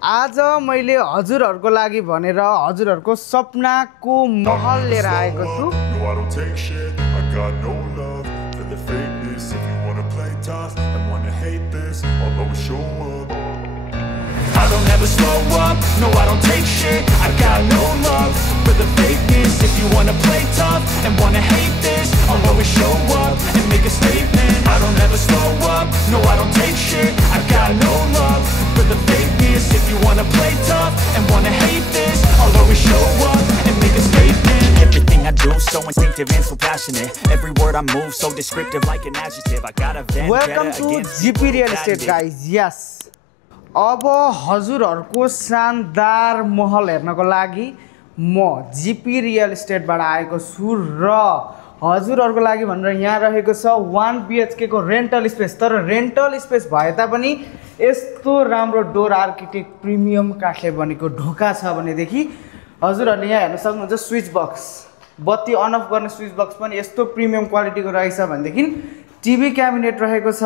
आज मैले हजुरहरुको लागि भनेर हजुरहरुको सपनाको महल लिएर आएको छु। I don't ever slow up, no I don't take shit. I got no love for the fakeness. If you wanna play tough and wanna hate this, I'll always show up and make a statement. I don't ever slow up, no I don't take shit. I got no love for the fakeness. If you wanna play tough and wanna hate this, I'll always show up and make a statement. Everything I do so instinctive and so passionate. Every word I move so descriptive like an adjective. I got a vendetta. Welcome to GP Real Estate guys. Yes. अब हजुरहरुको शानदार महल हेर्नको लागि म GP real एस्टेटबाट आएको छु र हजुरहरुको लागि भनेर यहाँ रहेको छ 1 BHK को रेन्टल स्पेस। तर रेन्टल स्पेस भए तापनि यस्तो राम्रो डोर आर्किटेक्ट प्रिमियम काठले बनेको ढोका छ भने देखि हजुरहरुले यहाँ हेर्न सक्नुहुन्छ स्विच बक्स, बत्ती अन अफ गर्ने स्विच बक्स पनि यस्तो प्रिमियम क्वालिटीको रहेछ भने देखि टिभी क्याबिनेट रहेको छ।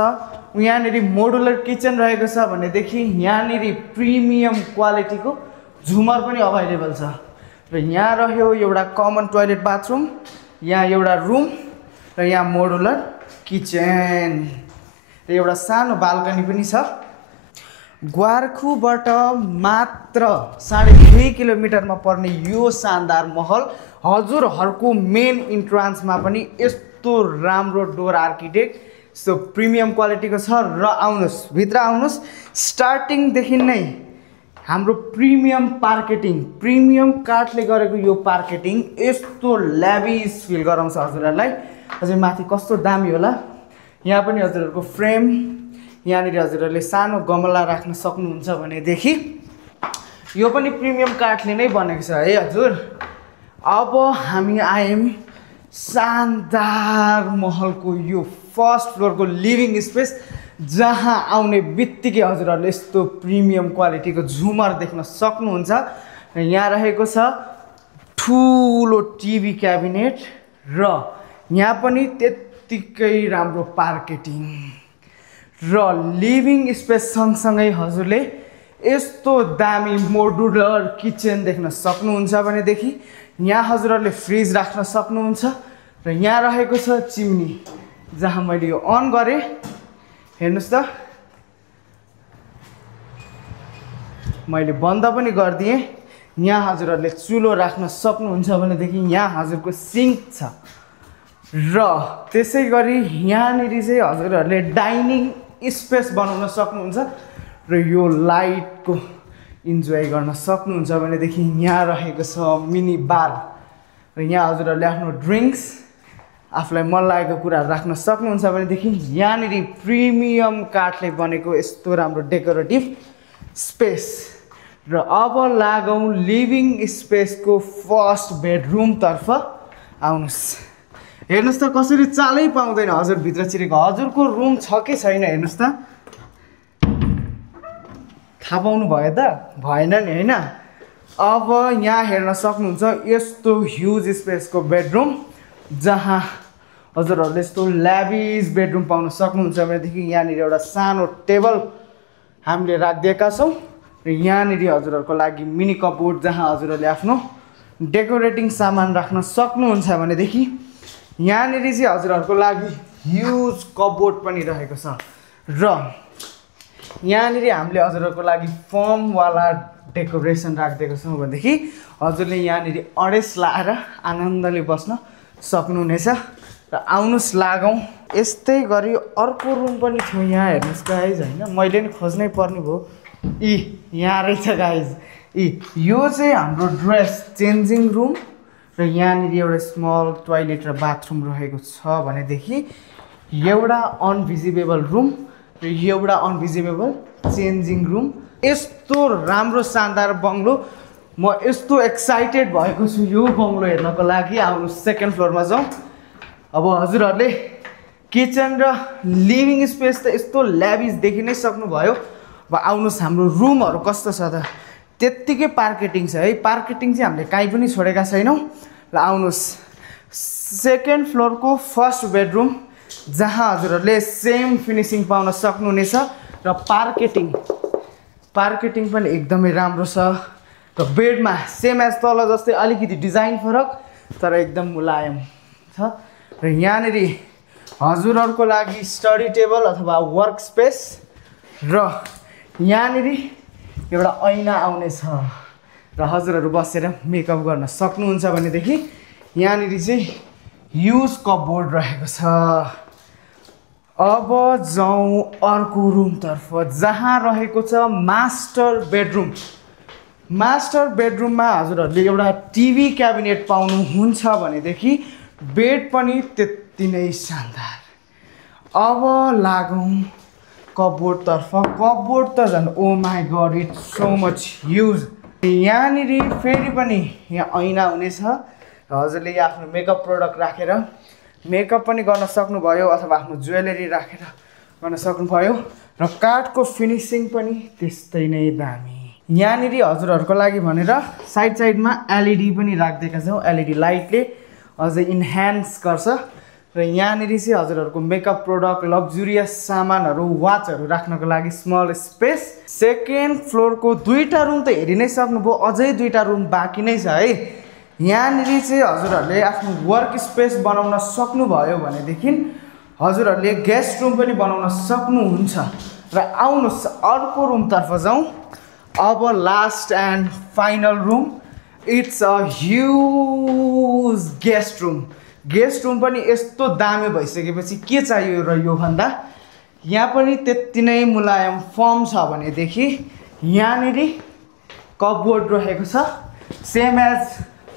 यहाँनेरि मोडुलर किचन रहेको छ भने देखि यहाँनेरि प्रिमियम क्वालिटीको झुमर पनि अवेलेबल छ र यहाँ रह्यो एउटा कमन टोयलेट बाथरुम, यहाँ एउटा रुम र यहाँ मोडुलर किचन र एउटा सानो बाल्कनी पनि छ। ग्वारखुबाट मात्र 2.5 किलोमिटरमा पर्ने यो शानदार महल हजुरहरुको मेन इन्ट्रान्समा पनि यस्तो राम्रो डोर आर्किटेक्ट सो प्रिमियम क्वालिटीको छ र आउनुस् भित्र आउनुस्। स्टार्टिङ देखि नै हाम्रो प्रिमियम पार्केटिङ, प्रिमियम काठले गरेको यो पार्केटिङ यस्तो ल्याभिस फिल गराउँछ हजुरहरुलाई। अझै माथि कस्तो दामी होला। यहाँ पनि हजुरहरुको फ्रेम, यहाँनेरि हजुरहरुले सानो गमला राख्न सक्नुहुन्छ भने देखि यो पनि प्रिमियम काठले नै बनेको छ है हजुर। अब हामी आयौं शानदार महलको यो फर्स्ट फ्लोरको लिभिङ स्पेस, जहाँ आउने बित्तिकै हजुरहरुले यस्तो प्रिमियम क्वालिटीको झुमर देख्न सक्नुहुन्छ र यहाँ रहेको छ ठुलो टिभी क्याबिनेट र यहाँ पनि त्यतिकै राम्रो पार्केटिङ र लिभिङ स्पेस सँगसँगै हजुरले यस्तो दामी मोडुलर किचन देख्न सक्नुहुन्छ भने देखि यहाँ हजुरहरुले फ्रिज राख्न सक्नुहुन्छ र यहाँ रहेको छ चिम्नी, जहाँ मैले यो अन गरे हेर्नुस् त, मैले बन्द पनि गर्दिएँ। यहाँ हजुरहरुले चुलो राख्न सक्नुहुन्छ भने देखि यहाँ हजुरको सिङ्क छ र त्यसैगरी यहाँनेरि चाहिँ हजुरहरुले डाइनिङ स्पेस बनाउन सक्नुहुन्छ र यो लाइटको इन्जोय गर्न सक्नुहुन्छ भने देखि यहाँ रहेको छ मिनी बार र यहाँ हजुरहरुले आफ्नो ड्रिंक्स, आफुलाई मन लागेको कुराहरु राख्न सक्नुहुन्छ भने देखि यहाँनेरि प्रिमियम काठले बनेको यस्तो राम्रो डेकोरेटिभ स्पेस। र अब लागौं लिभिङ स्पेसको फर्स्ट बेडरुम तर्फ। आउनुस् हेर्नुस् त कसरी चालै पाउँदैन हजुर भित्र छिरेको। हजुरको रुम छ कि छैन हेर्नुस् त, थाहा पाउनु भयो त? भएन नि हैन। अब यहाँ हेर्न सक्नुहुन्छ यस्तो ह्युज स्पेसको बेडरुम, जहाँ हजुरहरुले यस्तो ल्याभिस बेडरुम पाउन सक्नुहुन्छ भनेदेखि यहाँनेरि एउटा सानो टेबल हामीले राखिदिएका छौँ र यहाँनेरि हजुरहरुको लागि मिनी कपबोर्ड, जहाँ हजुरहरुले आफ्नो डेकोरेटिङ सामान राख्न सक्नुहुन्छ भनेदेखि यहाँनेरि चाहिँ हजुरहरुको लागि ह्युज कपबोर्ड पनि रहेको छ र यहाँनेरि हामीले हजुरहरुको लागि फर्मवाला डेकोरेसन राखिदिएको छौँ भनेदेखि हजुरले यहाँनेरि अडेस लाएर आनन्दले बस्न सक्नुहुनेछ र आउनुस् लागौं। यस्तै गरी अर्को रुम पनि थियो यहाँ हेर्नुस् गाइज हैन, मैले नि खोज्नै पर्ने भयो। यहाँ रहेछ गाइज। यो चाहिँ हाम्रो ड्रेस चेन्जिङ रुम र यहाँनेरि एउटा स्मल टोयलेट र बाथरुम रहेको छ भनेदेखि एउटा अनभिजिबल रुम र एउटा अनभिजिबल चेन्जिङ रुम। यस्तो राम्रो शानदार बङ्गलो, म यस्तो एक्साइटेड भएको छु यो बङ्गलो हेर्नको लागि। आउनु सेकेन्ड फ्लोरमा जाउँ। अब हजुरहरुले किचन र लिभिङ स्पेस त यस्तो ल्याभिस देखि नै सक्नुभयो। अब आउनुस् हाम्रो रुमहरु कस्तो छ त, त्यतिकै पार्केटिङ छ है। पार्केटिङ चाहिँ हामीले काहीँ पनि छोडेका छैनौँ। ल आउनुस् सेकेन्ड फ्लोरको फर्स्ट बेडरुम, जहाँ हजुरहरुले सेम फिनिसिङ पाउन सक्नुहुनेछ र पार्केटिङ पार्केटिङ पनि एकदमै राम्रो छ र बेडमा सेम एज तल जस्तै अलिकति डिजाइन फरक तर एकदम मुलायम छ र यहाँनिर हजुरहरूको लागि स्टडी टेबल अथवा वर्क स्पेस र यहाँनिर एउटा ऐना आउने छ र हजुरहरू बसेर मेकअप गर्न सक्नुहुन्छ भनेदेखि यहाँनिर चाहिँ युज कपबोर्ड रहेको छ। अब जाउँ अर्को रुमतर्फ जहाँ रहेको छ मास्टर बेडरुम। मास्टर बेडरुममा हजुरहरूले एउटा टिभी क्याबिनेट पाउनुहुन्छ भनेदेखि बेड पनि त्यति नै शानदार। अब लागौँ कपबोर्डतर्फ। कपबोर्ड त झन् oh my god it's so much huge. यहाँनिर फेरि पनि यहाँ ऐना हुनेछ र हजुरले आफ्नो मेकअप प्रोडक्ट राखेर मेकअप पनि गर्न सक्नुभयो अथवा आफ्नो ज्वेलरी राखेर गर्न सक्नुभयो र काठको फिनिसिङ पनि त्यस्तै नै दामी। यहाँनिर हजुरहरूको लागि भनेर साइडमा एलइडी पनि राखिदिएका छौँ। एलइडी लाइटले अझै इन्हान्स गर्छ र यहाँनिर चाहिँ हजुरहरूको मेकअप प्रोडक्ट लग्जुरियस सामानहरू वाचहरू राख्नको लागि स्मल स्पेस। सेकेन्ड फ्लोरको 2टा रुम त हेरि नै सक्नुभयो, अझै 2टा रुम बाँकी नै छ है। यहाँनिर चाहिँ हजुरहरूले आफ्नो वर्क स्पेस बनाउन सक्नुभयो भनेदेखि हजुरहरूले गेस्ट रुम पनि बनाउन सक्नुहुन्छ र आउनुहोस् अर्को रुमतर्फ जाउँ। अब last and final room it's a huge guest room. Guest room पनि यस्तो दामी भइसकेपछि के चाहियो र यो भन्दा यहाँ पनि त्यति नै मुलायम फर्म छ भनेदेखि यहाँनिर कपबोर्ड रहेको छ सेम एज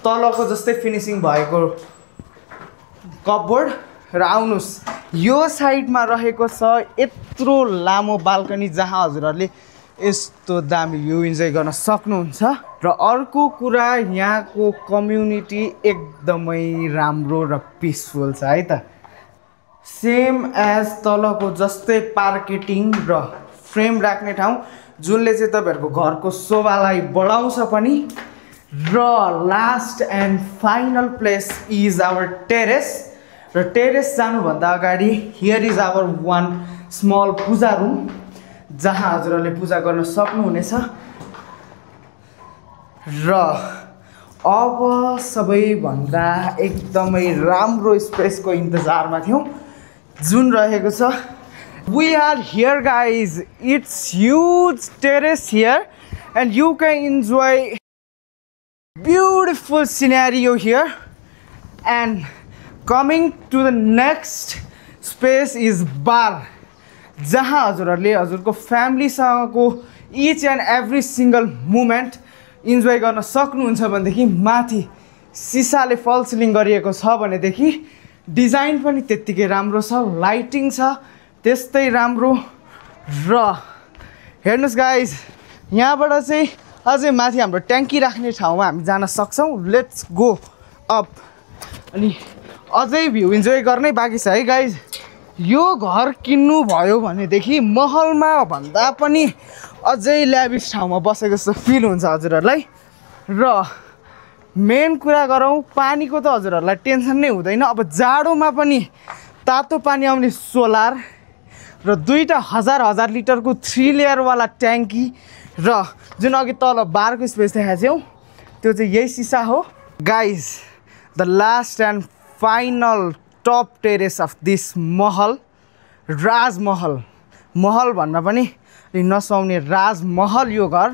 तलको जस्तै फिनिसिङ भएको कपबोर्ड र आउनुहोस् यो साइडमा रहेको छ यत्रो लामो बाल्कनी जहाँ हजुरहरूले यस्तो दामी भ्यू इन्जोय गर्न सक्नुहुन्छ र अर्को कुरा यहाँको कम्युनिटी एकदमै राम्रो र पिसफुल छ है त। सेम एज तलको जस्तै पार्केटिङ र फ्रेम राख्ने ठाउँ जुनले चाहिँ तपाईँहरूको घरको शोभालाई बढाउँछ पनि। र last and final place is our terrace र टेरेस जानुभन्दा अगाडि here is our one small puja room जहाँ हजुरहरूले पूजा गर्न सक्नुहुनेछ। र अब सबैभन्दा एकदमै राम्रो स्पेसको इन्तजारमा थियौँ जुन रहेको छ we are here guys. It's huge terrace here and you can enjoy beautiful scenario here and coming to the next space is bar जहाँ हजुरहरूले हजुरको फ्यामिलीसँगको each and every single moment enjoy गर्न सक्नुहुन्छ भनेदेखि माथि सिसाले फल सिलिङ गरिएको छ भनेदेखि डिजाइन पनि त्यत्तिकै राम्रो छ, लाइटिङ छ त्यस्तै राम्रो। र हेर्नुहोस् गाइज यहाँबाट चाहिँ अझै माथि हाम्रो ट्याङ्की राख्ने ठाउँमा हामी जान सक्छौँ। Let's go up. अनि अझै भ्यू इन्जोय गर्नै बाँकी छ है गाइज। यो घर किन्नु भयो भनेदेखि महलमा भन्दा पनि अझै ल्याभिस ठाउँमा बसेको जस्तो फिल हुन्छ हजुरहरूलाई। र मेन कुरा गरौँ पानीको त हजुरहरूलाई टेन्सन नै हुँदैन। अब जाडोमा पनि तातो पानी आउने सोलर र 2टा 1000 लिटरको 3 लेयरवाला ट्याङ्की र जुन अघि तल बारको स्पेस देखाएको थियौँ त्यो चाहिँ यही सिसा हो guys. The last and final top terrace of this महल, राजमहल। महल भन्न पनि नसुहाउने राजमहल यो घर।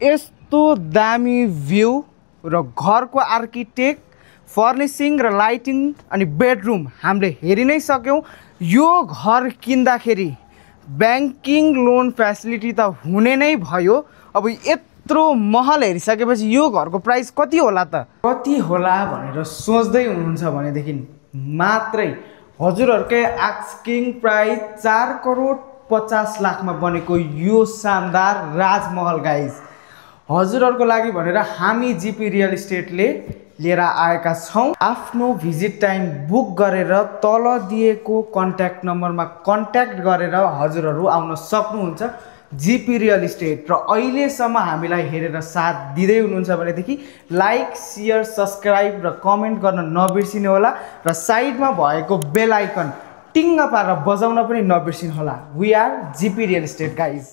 यस्तो दामी भ्यू र घरको आर्किटेक्ट फर्निसिङ र लाइटिङ अनि बेडरुम हामीले हेरि नै सक्यौँ। यो घर किन्दाखेरि ब्याङ्किङ लोन फेसिलिटी त हुने नै भयो। अब यत्रो महल हेरिसकेपछि यो घरको प्राइस कति होला त? कति होला भनेर सोच्दै हुनुहुन्छ भनेदेखि मात्रै हजुरहरूकै आस्किङ प्राइस 4,50,00,000 बनेको यो शानदार राजमहल गाइज हजुरहरूको लागि भनेर हामी जिपी रियल इस्टेटले लिएर आएका छौँ। आफ्नो भिजिट टाइम बुक गरेर तल दिएको कन्ट्याक्ट नम्बरमा कन्ट्याक्ट गरेर हजुरहरू आउन सक्नुहुन्छ जिपी रियल इस्टेट। र अहिलेसम्म हामीलाई हेरेर साथ दिँदै हुनुहुन्छ भनेदेखि लाइक सेयर सब्सक्राइब र कमेन्ट गर्न नबिर्सिनु होला र साइडमा भएको बेल आइकन टिङ्ग पारेर बजाउन पनि नबिर्सिनु होला। We are GP real estate guys.